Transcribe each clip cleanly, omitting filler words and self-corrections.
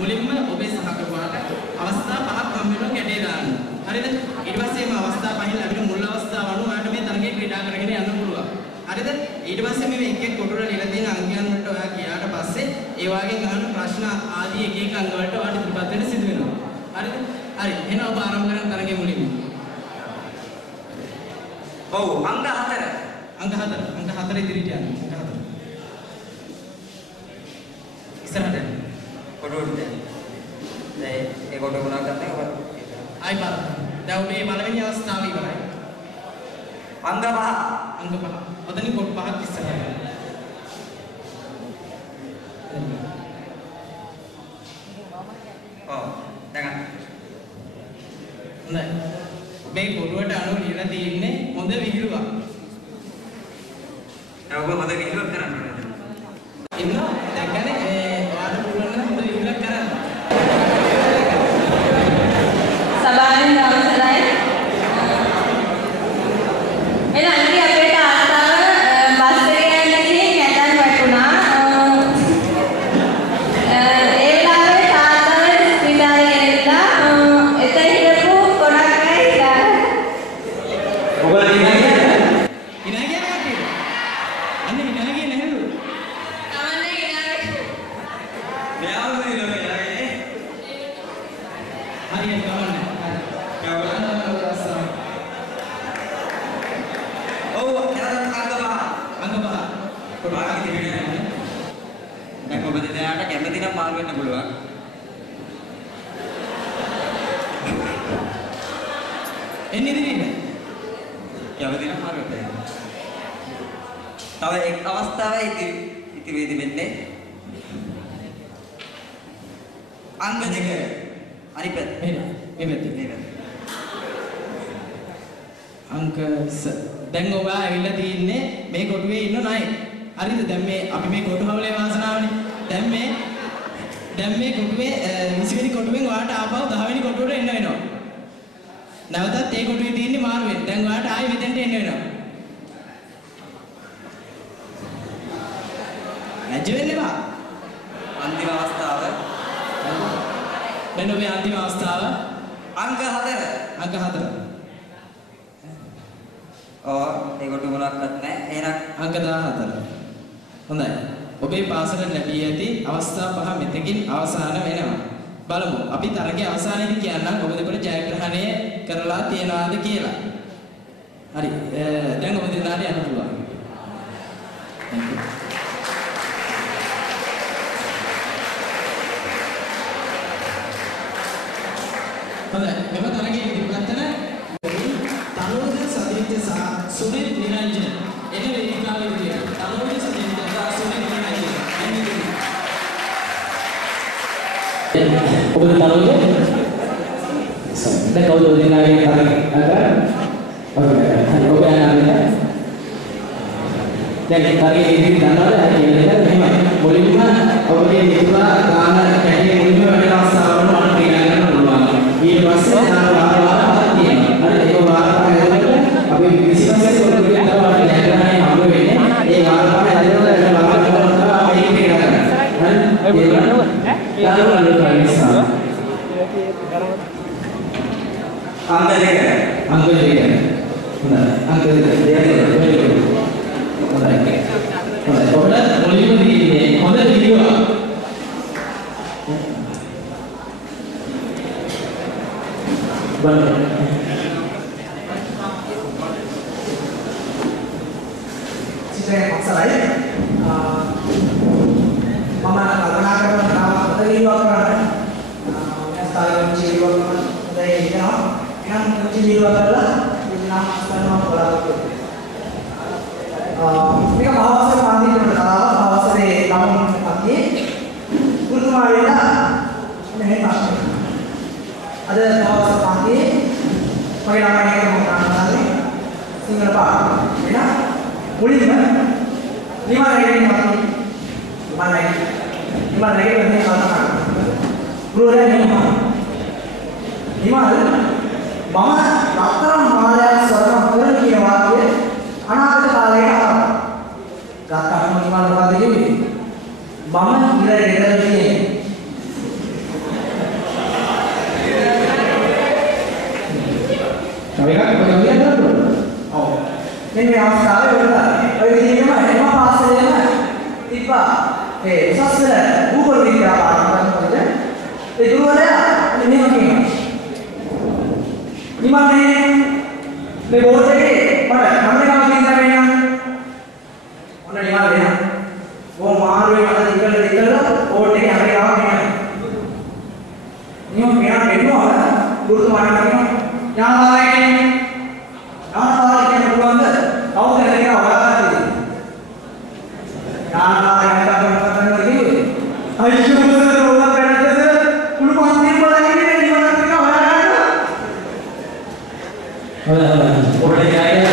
මුලින්ම ඔබේ සහකරුවාට අවස්ථා පහක් හම් වෙනවා ගැටේ දාන්න. හරිද? ඊට පස්සේ මේ අවස්ථා පහින් ලැබෙන මුල් අවස්ථාව අනුව ඔයාලට මේ තරගයේ ක්‍රීඩා කරගෙන යන්න පුළුවන්. හරිද? ඊට පස්සේ මේ එක එක කොටුවල ලියලා තියෙන අංකයන් වලට ඔයා කියාට පස්සේ ඒ වගේ අහන ප්‍රශ්න ආදී එක එක අංග වලට ඔයාලට ඉදිරිපත් වෙන්න සිදු වෙනවා. හරිද? හරි. එහෙනම් ඔබ ආරම්භ කරන්න තරගයේ මුලින්ම. ඔව් අංග 4. අංග 4 ඉදිරියට යන්න. අංග 4. ඉස්සරහට යන්න. කොටුවට දැන් ඒ කොටුව මොනවද කරන්නේ ඔබ? ආයි බලන්න. දැන් මේ පළවෙනි අවස්ථාව ඉවරයි. අංග 5. අංග 5. ඔතනින් කොටු 5ක් ඉස්සරහට. ඔව් දැන් හොඳයි. මේ කොටුවට අනුව ලියලා තියෙන්නේ හොඳ විහිළුවක්. ඔබ හොඳ විහිළුවක් කරන්න ඕනේ. ඉන්න දැක්කනේ ඔයාලට පුළුවන් නම් හොඳ විහිළුවක් කරන්න. සබාවෙන් අවසරයි. එහෙනම් අපේ තාත්තාව බස් එකේ යන්න ගිහින් ඇටන් වැටුණා. ඒ වෙලාවේ තාත්තාව විදාය ගෙනිලා එතන හිටපු ගොඩක් අය ඉඳලා. ඔබලා ඉන්නේ ඉනා කියන්නේ කට්ටිය. අන්න ඉනා කියන්නේ නේද? තමන්නේ ඉනාවේ. මෙයාම ඉන්නේ යාගේ. හරියට ගමන්නේ. ඔව් එයාට අංග 5. කොටුවක් දැන් ඔබ දෙනාට කැමති නම් මාරු වෙන්න පුළුවන්. එන්නේ ඉතින්. කැමති නම් මාරු වෙන්න. තව එක් අවස්ථාවක් ඉතිරි වෙන්නේ අංග 2. අනිත් පැත්ත. මේ පැත්තේ. අංක 20. දැන් ඔබ ඇවිල්ලා තින්නේ මේ කොටුවේ ඉන්න ණය. හරිද? දැන් මේ අපි මේ කොටුවවලේ වාසනාවනේ. දැන් මේ කොටුවේ 20 වෙනි කොටුවෙන් ඔයාලට ආපහු 10 වෙනි කොටුවට එන්න වෙනවා. නැවතත් ඒ කොටුවේ තියෙන්නේ මාරු වෙන්න. දැන් ඔයාලට ආයෙ මෙතෙන්ට එන්න වෙනවා. ලැජ්ජ වෙන්න එපා. අන්තිම අවස්ථාව මෙන්න මේ අන්තිම අවස්ථාව අංග 4. අංක 4. ඒ කොට මොනක්වත් නැහැ. එහෙනම් අංක 14. හොඳයි. ඔබේ පාසල ලැබී ඇති අවස්ථා 5 මෙතකින් අවසන් වෙනවා. බලමු. අපි තරගයේ අවසානයේදී කියන්නම් ඔබ දෙපළ ජයග්‍රහණය කරලා තියනවාද කියලා. හරි. දැන් ඔබ දෙනාට යන්න පුළුවන්. හොඳයි. මෙම තරගයේ ඉදිරිපත් වන තනෝජ සදිත්‍ය සහ සුනිල් නිරංජන එන වේදිකාවේ ඉදිරියට තනෝජ සදිත්‍ය සහ සුනිල් නිරංජන ඔබ තනෝජ දැන් කවුද දෙනාගේ තරග ඔබ යනවා දැන් තරගයේ ඉදිරියට යනවාද කියන්නේ මෙහෙමයි මුලින්ම ඔබගේ මිතුරා ගාන කැටේ මුලින්ම වැඩ අවස්ථාවවල මම ක්‍රියා කරන්න පුළුවන් ඊට පස්සේ වාරයක් තියෙනවා. හරි ඒක වාරයක් හැදෙනකොට අපි 25 කොටුවේ තමයි ජයග්‍රහණය හම්බ වෙන්නේ. ඒ වාරයක් හැදෙනකොට වාරයක් කරනවා අපි ක්‍රියා කරනවා. හරි ඒක අංග 2. අංග 2. හොඳයි. අංග 2. හොඳයි. ඔබට මුලින්ම තියෙන්නේ හොඳ වීඩියෝ බලන්න. සිතේ අවසරයි. මම කල්පනා කරනවා හොඳ වීඩියෝවක් කරන්න. මම ස්ථායීව ජීවිතයක් හොඳයි ඉන්නවා. එහෙනම් මුචි වීඩියෝවක් කරලා ඉන්නම් කරනවා බලාපොරොත්තු මේක මහවසර පන්තිවල කතාව මහවසරේ ළමුන් පන්තියේ ගුරුතුමා වෙලා මෙහෙම ප්‍රශ්න. අද මහවසර පන්තියේ මගේ නම එක මොකක්ද සිංහල පාඩම. එහෙනම් මුලින්ම නිමල් රැගෙන මම නිමල් රැගෙන මේ කතා ගුරුවරයා නිමල් මම රත්තරන් මාලයක් සොරකම් කරන කියන වාක්‍යය අනාගත කාලයට අහනවා. ගත්තම නිමල් මොකද කිව්වේ? මම ඉර ගෙදර තියෙන්නේ. මෙන්න මේ අවස්ථාවේ ඔය විදිහටම එම පාසලේම තිබ්බා ඒ උසස් පෙළ භූගෝල විද්‍යාව පාඩම් කරනකොට ඒ ගුරුවරයා මෙහෙම කියනවා. නිමන්නේ මේ බෝඩ් එකේ මට නම් එකක් කියන්න වෙනවා. ඔන්න නිමල් දෙනවා. ඕ මාරුවේ මට ඉතල බෝඩ් එකේ හැම එකක් කියනවා. නියම මෙයා දෙන්නවා ගුරුතුමාට කියනවා. යාළුවාගේ යාළුවා කියන පුළුවන්ද? කවුද කියලා ඔයාලා තියෙන්නේ. යාළුවා නැත්නම් මොකක්ද කිව්වේ? අයියෝ මොකද ඔයා කරන්නේ? උණු පාන්නේ බලන්නේ නිවනක් එක ඔයාලා. ඔය ගායන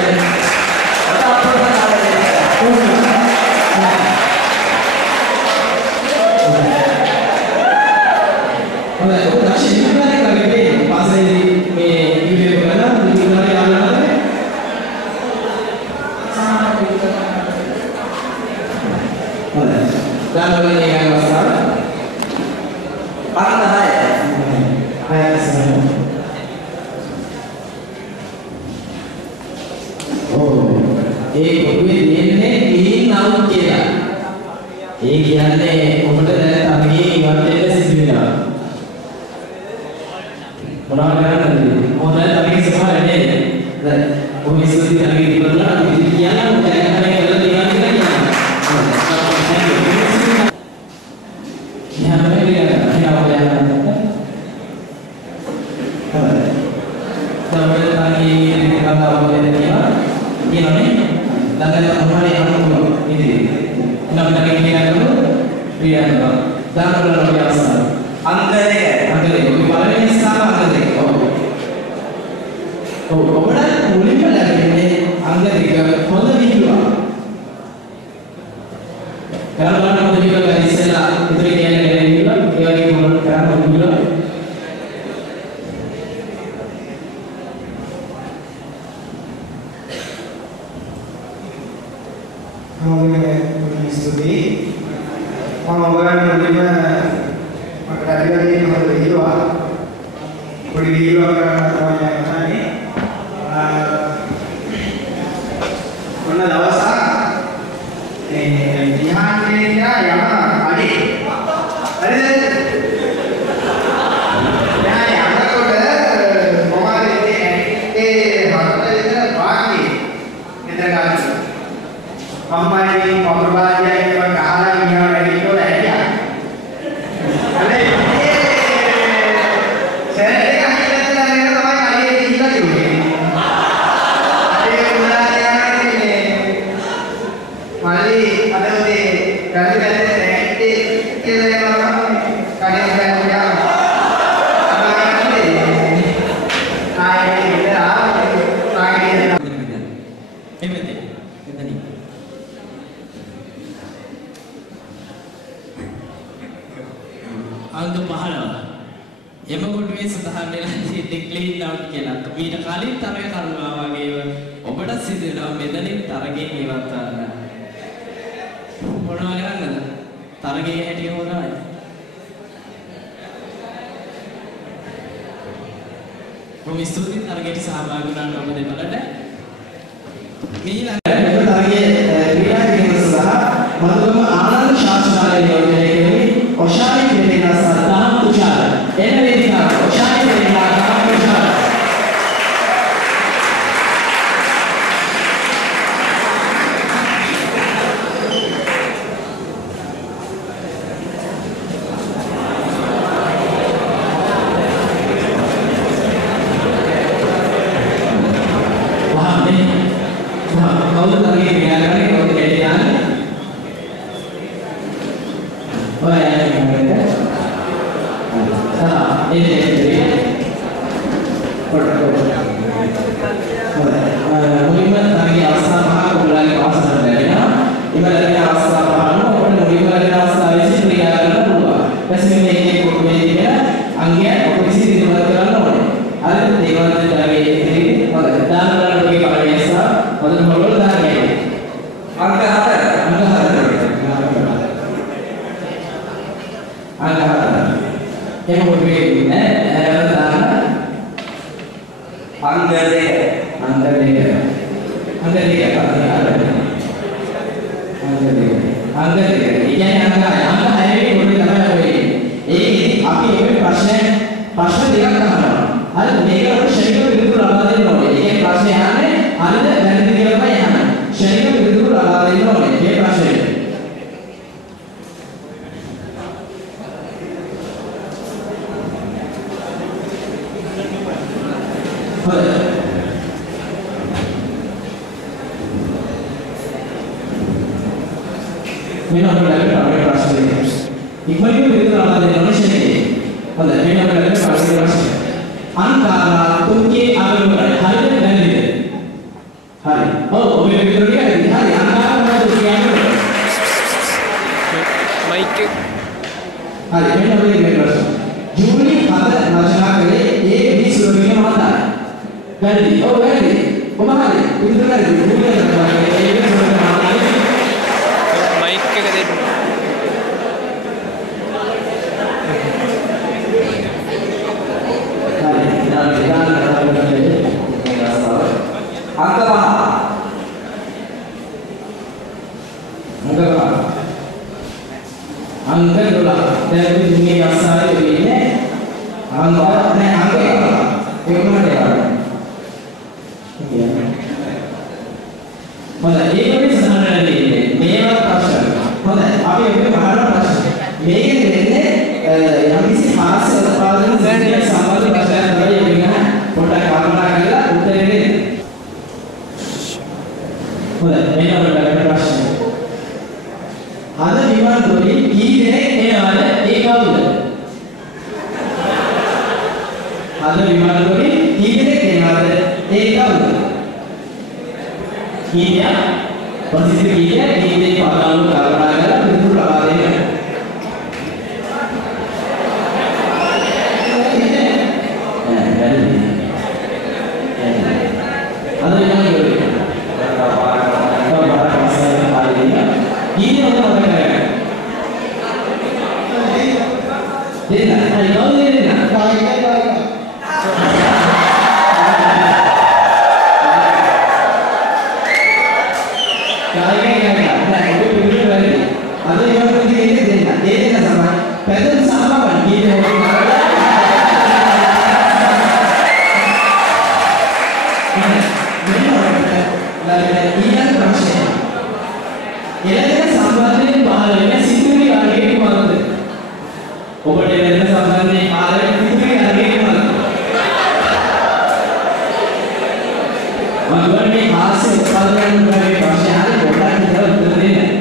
Angga අංක දෙක. ඒ කියන්නේ අංක 6 වෙනි කොටේ තමයි ඔය. ඒකෙදි අපි ඔය ප්‍රශ්න දෙකක් අහනවා. හරි මේකට ශරීර විරුද්ධ ලබා දෙන්න ඕනේ. ඒ කියන්නේ ප්‍රශ්නේ අහන්නේ හරිද වැරදිද කියලා තමයි අහන්නේ. ශරීර විරුද්ධ ලබා දෙන්න ඕනේ මේ ප්‍රශ්නේ. හරි. මෙන්න අපේ ප්‍රශ්න දෙක. ඉක්මනින් විරුද්ධ ලබා දෙන්න ඕනේ ශරීරේ. හොඳයි මෙන්න අපේ ප්‍රශ්න. අංකාරා තුන්ගේ ආගමකට හරියට දැනෙන්නේ. හරි. ඔව් ඔබේ විතර කියන්නේ හරි අංකාරා මොනවද කියන්නේ? මයික් එක. හරි මෙන්න ඔබේ මේ ප්‍රශ්න. ජූලි පද රචනා කළේ ඒ විශ්වවිද්‍යාලයේ මහතායි. වැරදි. ඔව් වැරදි. ඔබ හරි. විතර වැරදි. ජූලි රචනා කළේ ඒ විශ්වවිද්‍යාලයේ මහතායි. මයික් එක දෙන්න. अंक 12 දැන් අපි දුන්නේ අස්සාරේ වෙන්නේ अंक නැහැ अंक 11 ඒක මොකද හොඳයි ඒකේ සඳහන් වෙන්නේ මේවා ප්‍රශ්න හොඳයි අපි ඔබේ මහාන ප්‍රශ්න මේකෙන් වෙන්නේ යම්කිසි හාස්‍ය උත්පාදන සම්බන්ධ ප්‍රශ්න තමයි වෙන්නේ පොඩ්ඩක් කල්පනා කරලා උත්තරේ දෙන්න හොඳයි මෙන්න අපේ ප්‍රශ්න අද විමාන දොරින් කී දෙනෙක් එනවද ඒ කවුද? අද විමාන දොරින් කී දෙනෙක් එනවද ඒ කවුද? කීයක්? ප්‍රසිද්ධ කීයක්? කීයක් පදාලු කල්පනා කරලා පිළිතුරු ලබා දෙන්න. අද විමාන දොරින් Dena, hari kau ni Dena. Baik. Nah, itu begitu lagi. Ada yang pergi ini Dena. Dena sama. Pedal sama kan? Kita orang mana? Lalu ikan proses. Ia sambal bahalnya situasi lagi di mana? ඔබට වෙන සම්බන්ධයෙන් ආදරේ කිතුවේ අරගෙන මම මේ හාස්‍ය උත්පාදනය කරන ප්‍රශ්න පොඩ්ඩක් විතර උත්තර දෙන්න.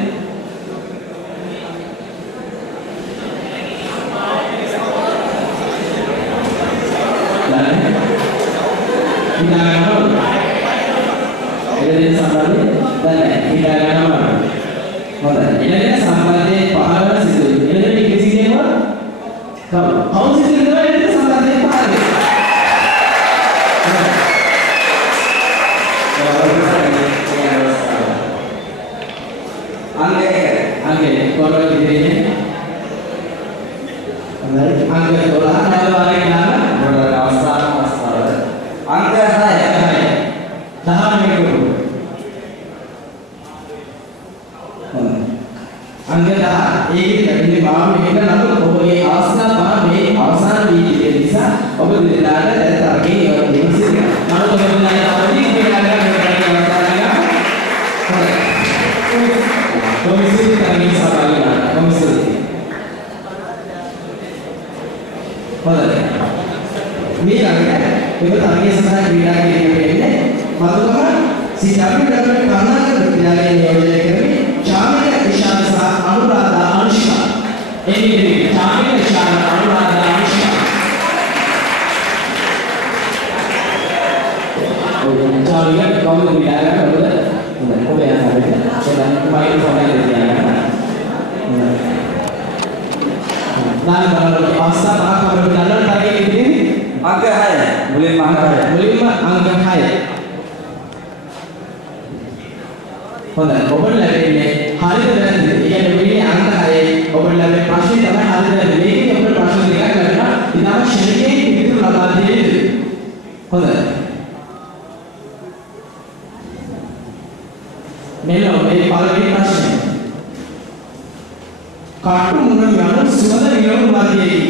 කට්ටු මුරන් යන සුවඳ නිලවුණු මාර්ගයේ.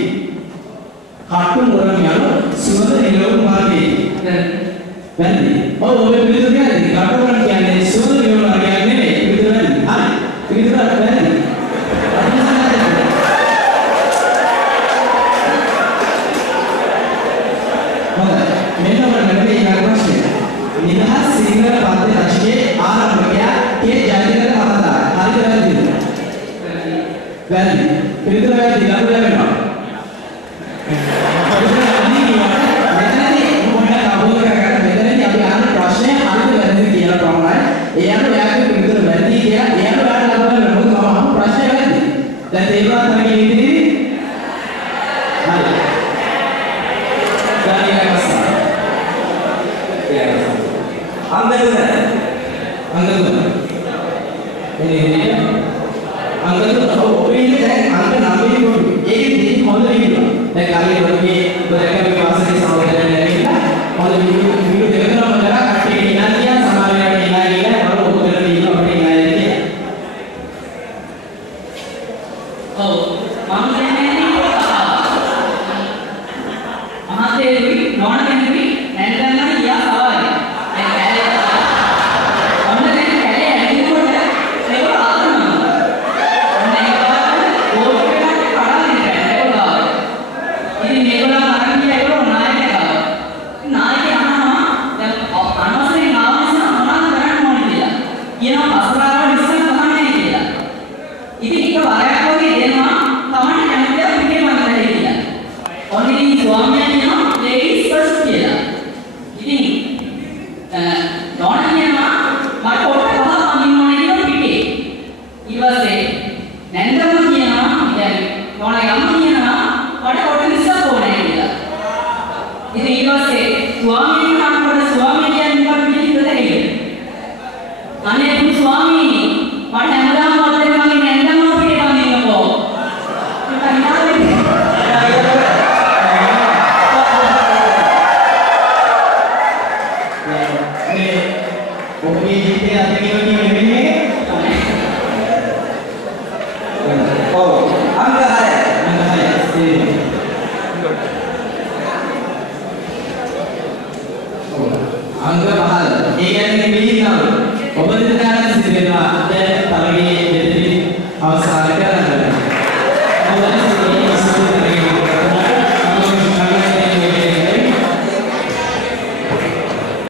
කට්ටු මුරන් යන සුවඳ නිලවුණු මාර්ගයේ. වැරදි. ඔව් ඔබ පිළිතුරු කියන්නේ කට්ටු මුරන් කියන්නේ සුවඳ නිලවුණු මාර්ගයක් නෙමෙයි. පිළිතුරු වැරදි. හරි. පිළිතුරු වැරදි. මෙන්න ඔබට ඊළඟ ප්‍රශ්නය. නිදහස් සිංහල පද්‍ය රචනයේ ආරම්භකයා කේ ජයතිලක මහතා. හරිද වැරදිද? වැරදි. පිළිතුර වැරදි. ලකුණු ලැබෙනවා. මෙතනදී මොකක්ද අවබෝධ කරගන්න මෙතනදී අපි අහන ප්‍රශ්නය හරිද වැරදිද කියලා ප්‍රමාණයි. ඒ අනුව එයාගේ පිළිතුර වැරදි කියලා ඒ අනුව එයාට ලකුණු ලැබෙනවා. මොකද මම අහපු ප්‍රශ්නේ වැරදි. දැන් තේරුණා තමයි ඉතින්. හරි. අංගතුන එනේ අංගතුන ඔබේ දැන් අංග 9 කොට ඒකෙදි හොඳ වීඩියෝ දැන් කාලේ වගේ බරකම වාසනේ සමෝධන නැගිලා හොඳ වීඩියෝ දෙකම කරලා කට්ටිය ඉන්නා කියන සමාජයට ඉන්නා කියලා මම ඔබ කරලා ඉන්නවා අපේ ඉන්නා කියලා. ඔව් මම කියන්නේ මහතේරුයි නොනකෙනුයි නැන්දන්නම ගියා සවාරි. අවසාන කරන්න.